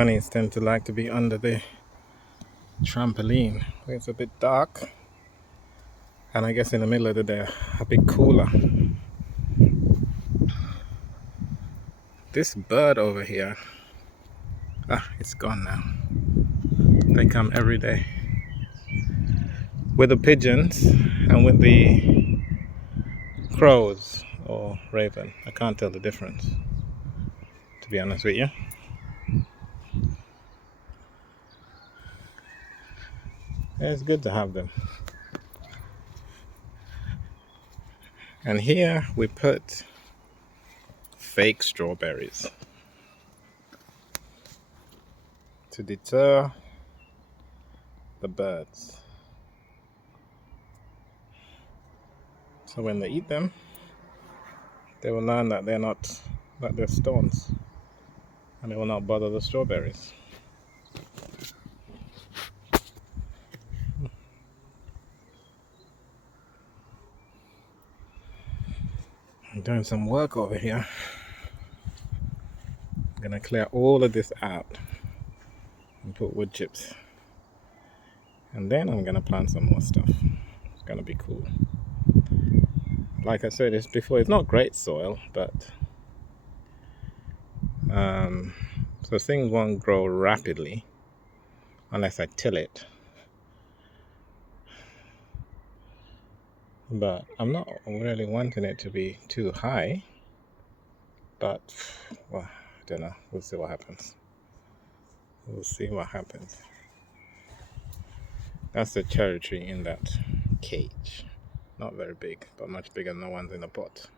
Bunnies tend to like to be under the trampoline. It's a bit dark, and I guess in the middle of the day a bit cooler. This bird over here, it's gone now. They come every day with the pigeons and with the crows or raven. I can't tell the difference, to be honest with you. It's good to have them. And here we put fake strawberries to deter the birds. So when they eat them, they will learn that they're stones, and they will not bother the strawberries. I'm doing some work over here. I'm gonna clear all of this out and put wood chips, and then I'm gonna plant some more stuff. It's gonna be cool. Like I said before, it's not great soil, but so things won't grow rapidly unless I till it. But I'm not really wanting it to be too high. But well, I don't know. We'll see what happens. That's the cherry tree in that cage. Not very big, but much bigger than the ones in the pot.